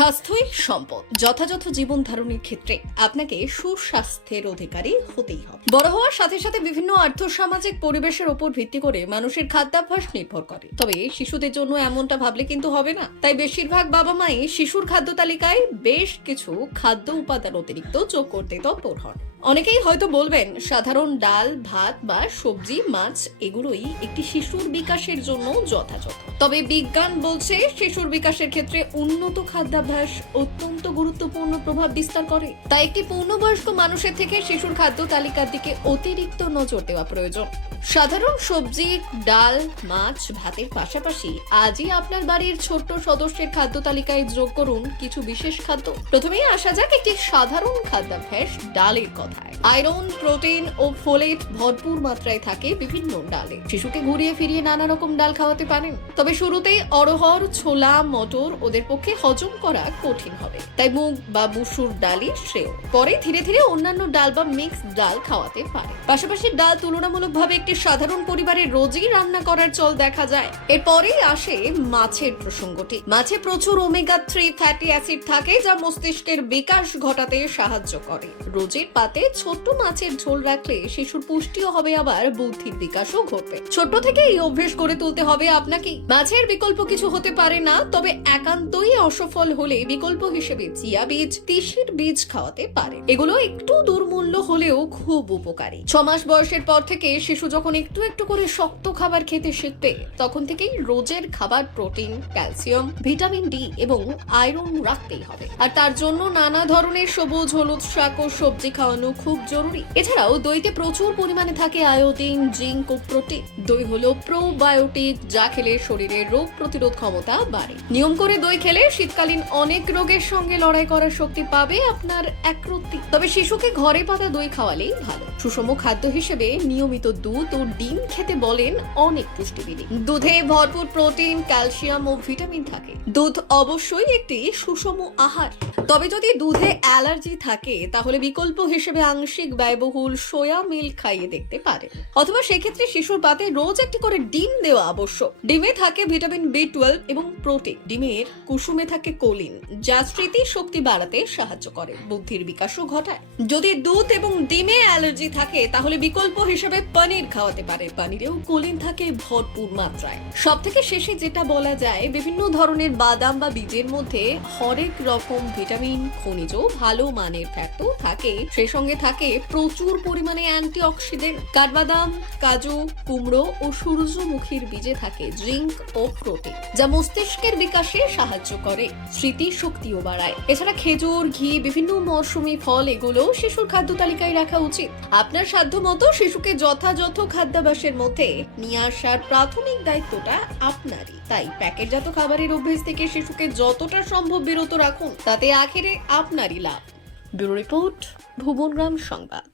স্বাস্থ্যই সম্পদ, যথাযথ জীবন ধারণের ক্ষেত্রে আপনাকে সুস্বাস্থ্যের অধিকারী হতেই হবে। বড় হওয়ার সাথে সাথে বিভিন্ন আর্থ সামাজিক পরিবেশের উপর ভিত্তি করে মানুষের খাদ্যাভ্যাস নির্ভর করে। তবে শিশুদের জন্য এমনটা ভাবলে কিন্তু হবে না। তাই বেশিরভাগ বাবা মাই শিশুর খাদ্য তালিকায় বেশ কিছু খাদ্য উপাদান অতিরিক্ত যোগ করতে তৎপর হন। অনেকেই হয়তো বলবেন, সাধারণ ডাল, ভাত বা সবজি, মাছ, এগুলোই একটি শিশুর বিকাশের জন্য যথাযথ। তবে বিজ্ঞান বলছে, শিশুর বিকাশের ক্ষেত্রে উন্নত খাদ্যাভ্যাস অত্যন্ত গুরুত্বপূর্ণ প্রভাব বিস্তার করে। তাই একটি পূর্ণবয়স্ক মানুষের থেকে শিশুর খাদ্য তালিকার দিকে অতিরিক্ত নজর দেওয়া প্রয়োজন। সাধারণ সবজি, ডাল, মাছ, ভাতের পাশাপাশি আজই আপনার বাড়ির ছোট্ট সদস্যের খাদ্য তালিকায় যোগ করুন কিছু বিশেষ খাদ্য। প্রথমেই আসা যাক একটি সাধারণ খাদ্যাভ্যাস, ডালের কথায় আয়রন, প্রোটিন ও ফোলেট ভরপুর মাত্রায় থাকে বিভিন্ন ডালে। শিশুকে ঘুরিয়ে ফিরিয়ে নানা রকম ডাল খাওয়াতে পারেন। তবে শুরুতেই অরহর ছোলা, মটর ওদের পক্ষে হজম করা কঠিন হবে। তাই মুগ বা মুসুর ডালই শ্রেয়। পরে ধীরে ধীরে অন্যান্য ডাল বা মিক্স ডাল খাওয়াতে পারে পাশাপাশি ডাল তুলনামূলকভাবে একটি সাধারণ পরিবারে রোজই রান্না করার চল দেখা যায়। এরপরেই আসে মাছের প্রসঙ্গটি। মাছে প্রচুর ওমেগা থ্রি ফ্যাটি অ্যাসিড থাকে, যা মস্তিষ্কের বিকাশ ঘটাতে সাহায্য করে। রোজের পাতে ছোট্ট মাছের ঝোল রাখলে শিশুর পুষ্টিও হবে আবার, বুদ্ধির বিকাশও ঘটবে। ছোট থেকে এই অভ্যেস করে তুলতে হবে আপনাকে। মাছের বিকল্প কিছু হতে পারে না, তবে একান্তই অসফল হলে বিকল্প হিসেবে চিয়া বীজ, তিসির বীজ খাওয়াতে পারে এগুলো একটু দুর্মূল্য হলেও খুব উপকারী। ছ মাস বয়সের পর থেকে শিশু যখন একটু একটু করে শক্ত খাবার খেতে শিখবে, তখন থেকেই রোজের খাবার প্রোটিন, ক্যালসিয়াম, ভিটামিন ডি এবং আয়রন রাখতেই হবে। আর তার জন্য নানা ধরনের সবুজ, হলুদ শাক ও সবজি খাওয়ানো খুব জরুরি। এছাড়াও দইতে প্রচুর পরিমাণে থাকে আয়োডিন, জিঙ্ক ও প্রোটিন। দই হলো প্রোবায়োটিক, যা খেলে শরীরের রোগ প্রতিরোধ ক্ষমতা বাড়ে। নিয়ম করে দই খেলে শীতকালীন অনেক রোগের সঙ্গে লড়াই করার শক্তি পাবে আপনার একরত্তি। তবে শিশুকে ঘরে পাতা দই খাওয়ালেই ভালো। সুষম খাদ্য হিসেবে নিয়মিত দুধ ও ডিম খেতে বলেন অনেক পুষ্টিবিদ দুধে ভরপুর প্রোটিন, ক্যালসিয়াম ও ভিটামিন থাকে। দুধ অবশ্যই একটি সুষম আহার। তবে যদি দুধে অ্যালার্জি থাকে, তাহলে বিকল্প হিসেবে আংশিক ব্যয়বহুল সোয়া মিল্ক খাইয়ে দেখতে পারে অথবা সেক্ষেত্রে শিশুর পাতে রোজ একটি করে ডিম দেওয়া আবশ্যক। ডিমে থাকে ভিটামিন বি টুয়েলভ এবং প্রোটিন। ডিমের কুসুমে থাকে কোলিন, যা স্মৃতি শক্তি বাড়াতে সাহায্য করে, বুদ্ধির বিকাশও ঘটায়। যদি দুধ এবং ডিমে অ্যালার্জি থাকে, তাহলে বিকল্প হিসেবে পনির খাওয়াতে পারে। পনিরেও কোলিন থাকে ভরপুর মাত্রায়। সব থেকে শেষে যেটা বলা যায়, বিভিন্ন ধরনের বাদাম বা বীজের মধ্যে হরেক রকম ভিটামিন খনিজ ভালো মানের ফ্যাটও থাকে। সেই সঙ্গে থাকে প্রচুর পরিমাণে অ্যান্টিঅক্সিডেন্ট কাঠবাদাম কাজু, কুমড়ো ও সূর্যমুখীর বীজে থাকে জিঙ্ক ও প্রোটিন যা মস্তিষ্কের বিকাশে সাহায্য করে, স্মৃতি শক্তিও বাড়ায়। এছাড়া খেজুর, ঘি, বিভিন্ন মরশুমি, ফল এগুলো শিশুর খাদ্য তালিকায় রাখা উচিত। আপনার সাধ্য মতো শিশুকে যথাযথ খাদ্যাভ্যাসের মধ্যে নিয়ে আসার প্রাথমিক দায়িত্বটা আপনারই। তাই প্যাকেটজাত খাবারের অভ্যেস থেকে শিশুকে যতটা সম্ভব বিরত রাখুন, তাতে আখেরে আপনারই লাভ। ব্যুরো রিপোর্ট ভুবনগ্রাম সংবাদ।